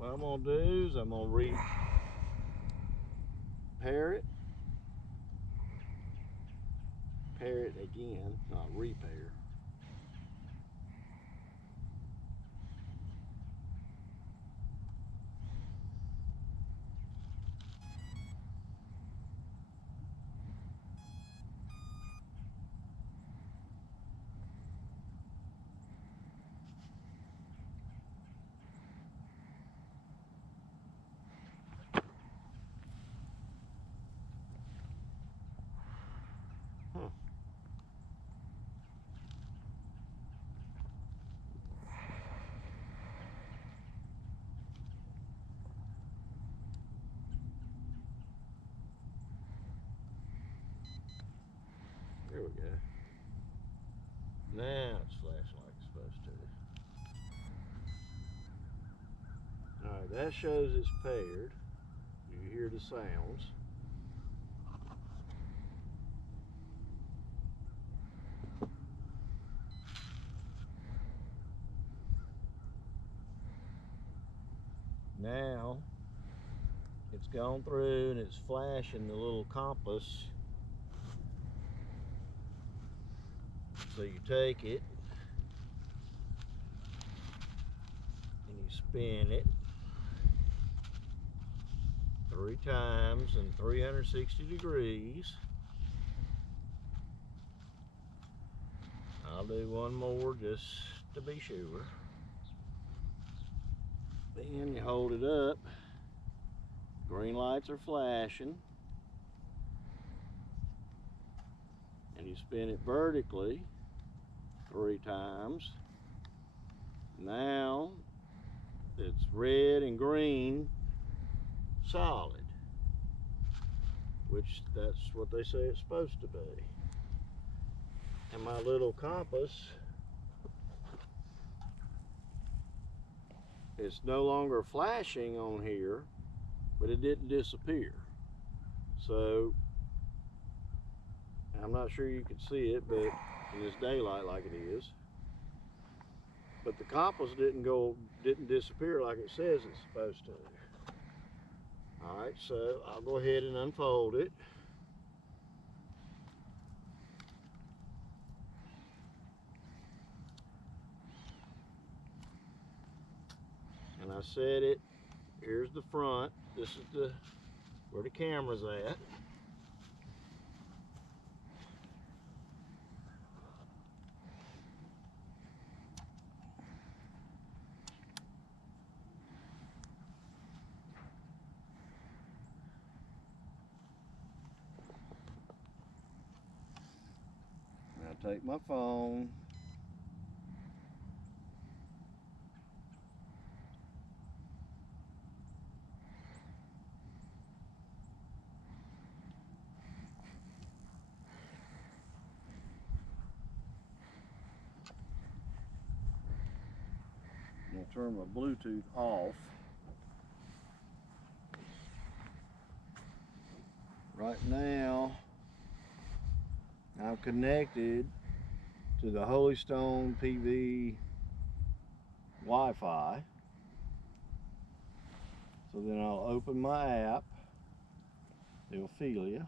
what I'm going to do is I'm going to repair it. Pair it again, not repair. There we go. Now it's flashing like it's supposed to. Alright, that shows it's paired. You hear the sounds. Now it's gone through and it's flashing the little compass. So you take it and you spin it 3 times in 360 degrees. I'll do one more just to be sure. Then you hold it up. Green lights are flashing. And you spin it vertically 3 times. Now it's red and green solid, which that's what they say it's supposed to be. And my little compass, it's no longer flashing on here, but it didn't disappear. So I'm not sure you can see it, but in this daylight like it is. But the compass didn't disappear like it says it's supposed to. Alright, so I'll go ahead and unfold it. And I set it, here's the front, this is where the camera's at. Now take my phone. I'm going to turn my Bluetooth off. Right now, I'm connected to the Holy Stone PV Wi-Fi. So then I'll open my app, Ophelia.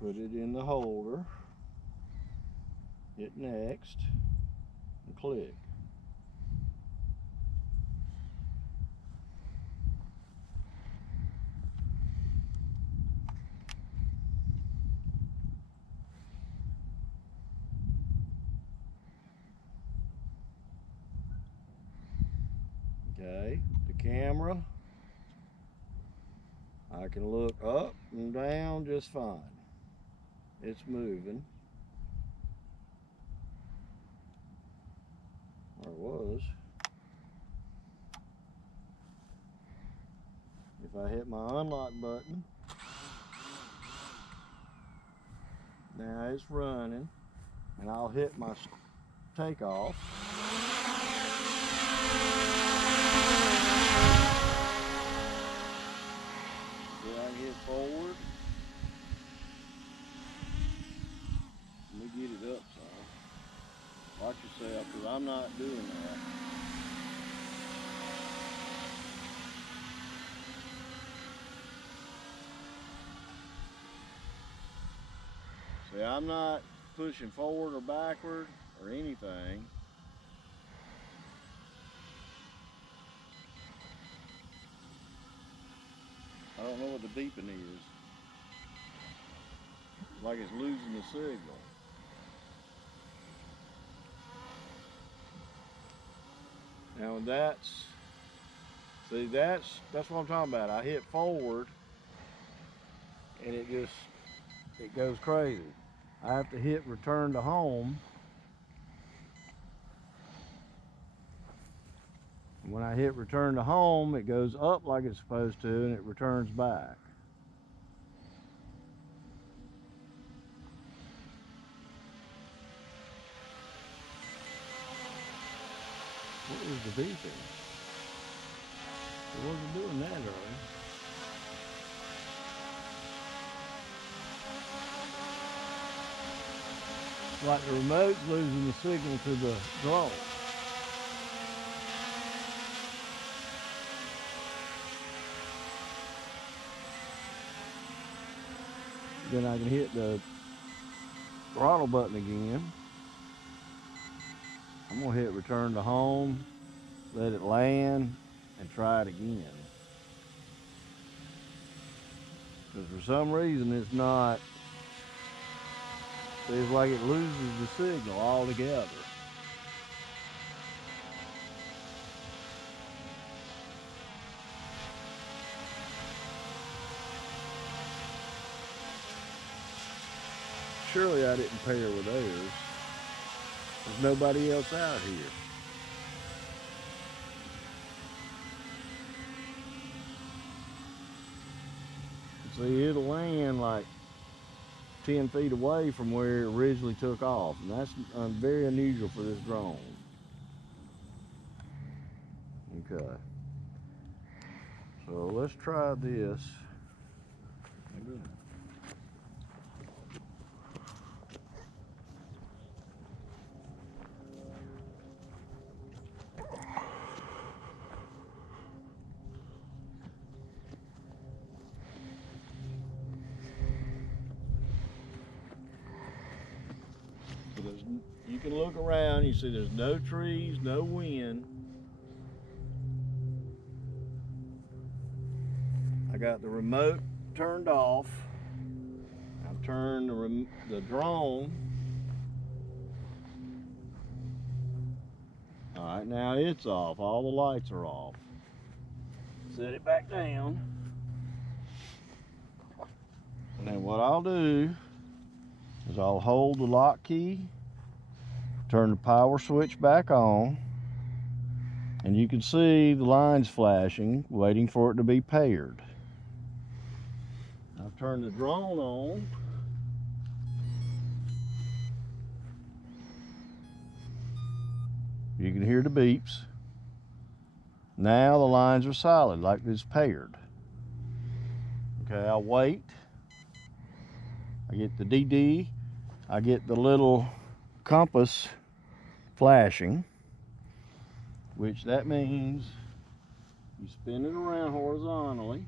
Put it in the holder, hit next, and click. Okay, the camera, I can look up and down just fine. It's moving. Or it was. If I hit my unlock button, now it's running, and I'll hit my takeoff. Then I hit forward. Let me get it up itself because I'm not doing that. See, I'm not pushing forward or backward or anything. I don't know what the beeping is. It's like it's losing the signal. Now that's what I'm talking about. I hit forward and it goes crazy. I have to hit return to home. When I hit return to home, it goes up like it's supposed to and it returns back. What was the beeping? It wasn't doing that early. It's like the remote's losing the signal to the drone. Then I can hit the throttle button again. I'm gonna hit return to home, let it land, and try it again. Because for some reason it's not, seems like it loses the signal altogether. Surely I didn't pair with theirs. There's nobody else out here. See, it'll land like 10 feet away from where it originally took off, and that's very unusual for this drone. Okay. So let's try this. You can look around, you see there's no trees, no wind. I got the remote turned off. I've turned the drone. All right, now it's off. All the lights are off. Set it back down. And then what I'll do is I'll hold the lock key, turn the power switch back on, and you can see the lines flashing, waiting for it to be paired. I've turned the drone on. You can hear the beeps. Now the lines are solid, like it's paired. Okay, I'll wait. I get the DD. I get the little compass flashing, which that means you spin it around horizontally.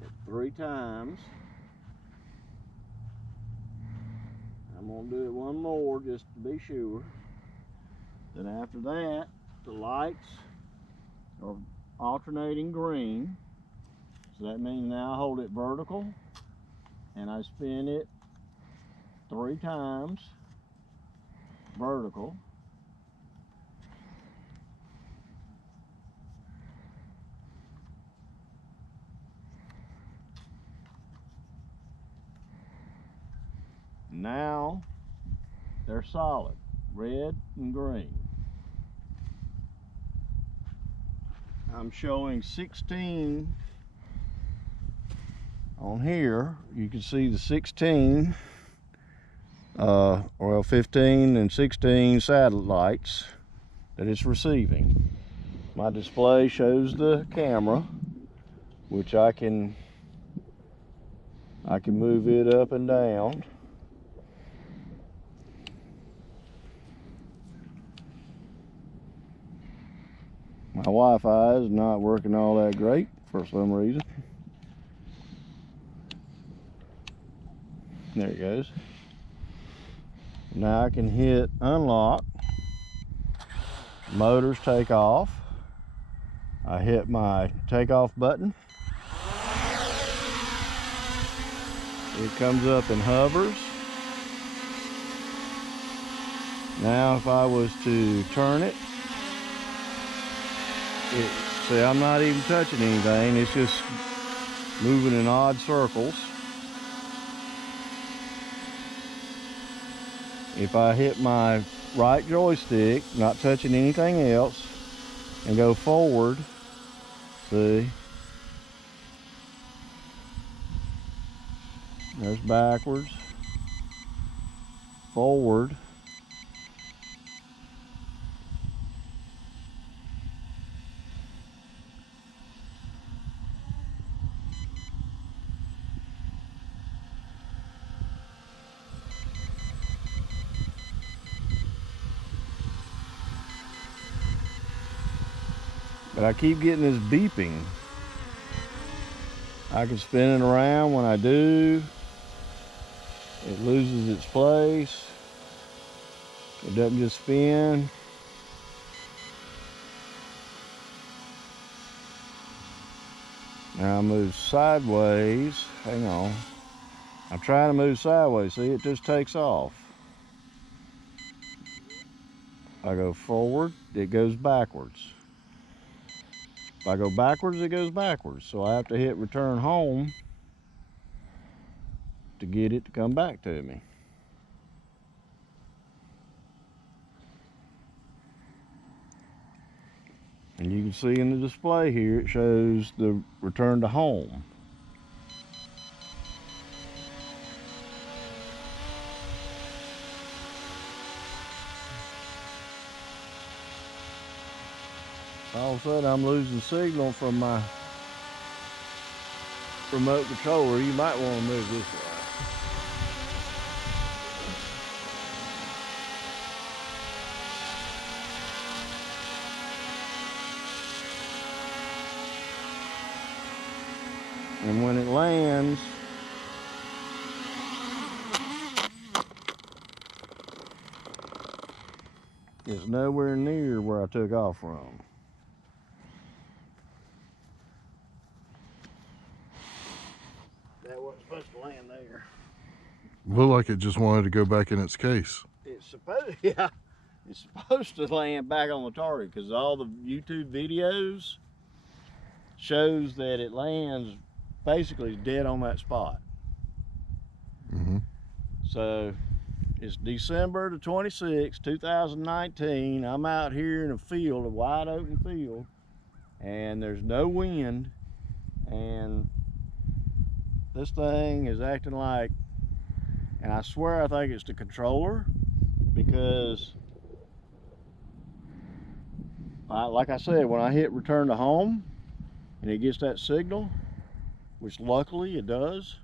Hit 3 times. I'm gonna do it one more just to be sure. Then after that, the lights are alternating green. So that means now I hold it vertical and I spin it 3 times vertical. Now they're solid, red and green. I'm showing 16 on here. You can see the 16, well 15 and 16 satellites that it's receiving. My display shows the camera, which I can I can move it up and down. My Wi-Fi is not working all that great for some reason. There it goes. Now I can hit unlock. Motors take off. I hit my takeoff button. It comes up and hovers. Now if I was to turn it, see, I'm not even touching anything. It's just moving in odd circles. If I hit my right joystick, not touching anything else, and go forward, see, there's backwards, forward, but I keep getting this beeping. I can spin it around. When I do, it loses its place. It doesn't just spin. Now I move sideways. Hang on. I'm trying to move sideways. See, it just takes off. I go forward, it goes backwards. If I go backwards, it goes backwards. So I have to hit return home to get it to come back to me. And you can see in the display here, it shows the return to home. All of a sudden I'm losing signal from my remote controller. You might want to move this way. And when it lands, it's nowhere near where I took off from. That wasn't supposed to land there. Looked like it just wanted to go back in its case. It's supposed, yeah, it's supposed to land back on the target because all the YouTube videos shows that it lands basically dead on that spot. Mm-hmm. So it's December the 26th, 2019. I'm out here in a field, a wide open field, and there's no wind, and this thing is acting like, and I swear I think it's the controller, because like I said, when I hit return to home and it gets that signal, which luckily it does,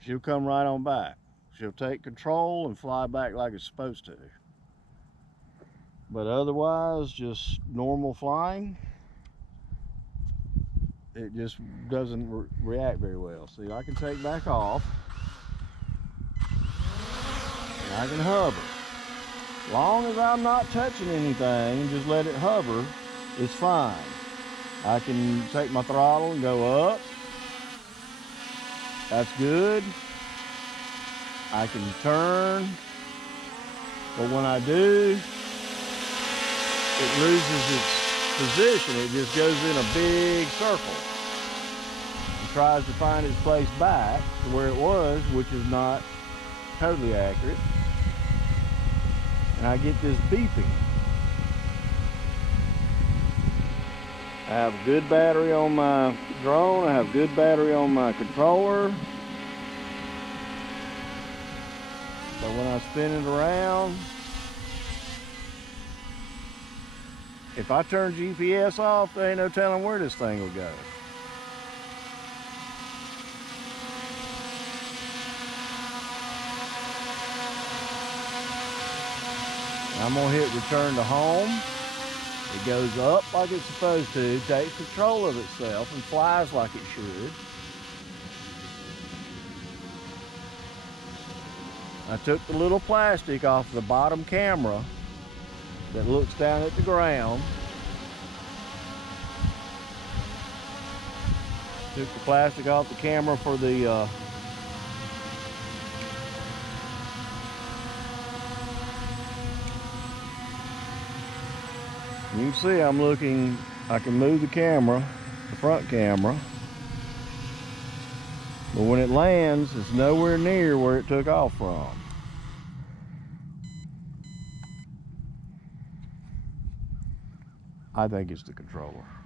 she'll come right on back. She'll take control and fly back like it's supposed to. But otherwise, just normal flying, it just doesn't react very well. See, I can take back off, and I can hover. Long as I'm not touching anything and just let it hover, it's fine. I can take my throttle and go up. That's good. I can turn, but when I do, it loses its position. It just goes in a big circle and tries to find its place back to where it was, which is not totally accurate. And I get this beeping. I have good battery on my drone. I have good battery on my controller. So when I spin it around, if I turn GPS off, there ain't no telling where this thing will go. I'm gonna hit return to home. It goes up like it's supposed to, takes control of itself and flies like it should. I took the little plastic off the bottom camera that looks down at the ground. Took the plastic off the camera for the you can see I'm looking, I can move the camera, the front camera, but when it lands, it's nowhere near where it took off from. I think it's the controller.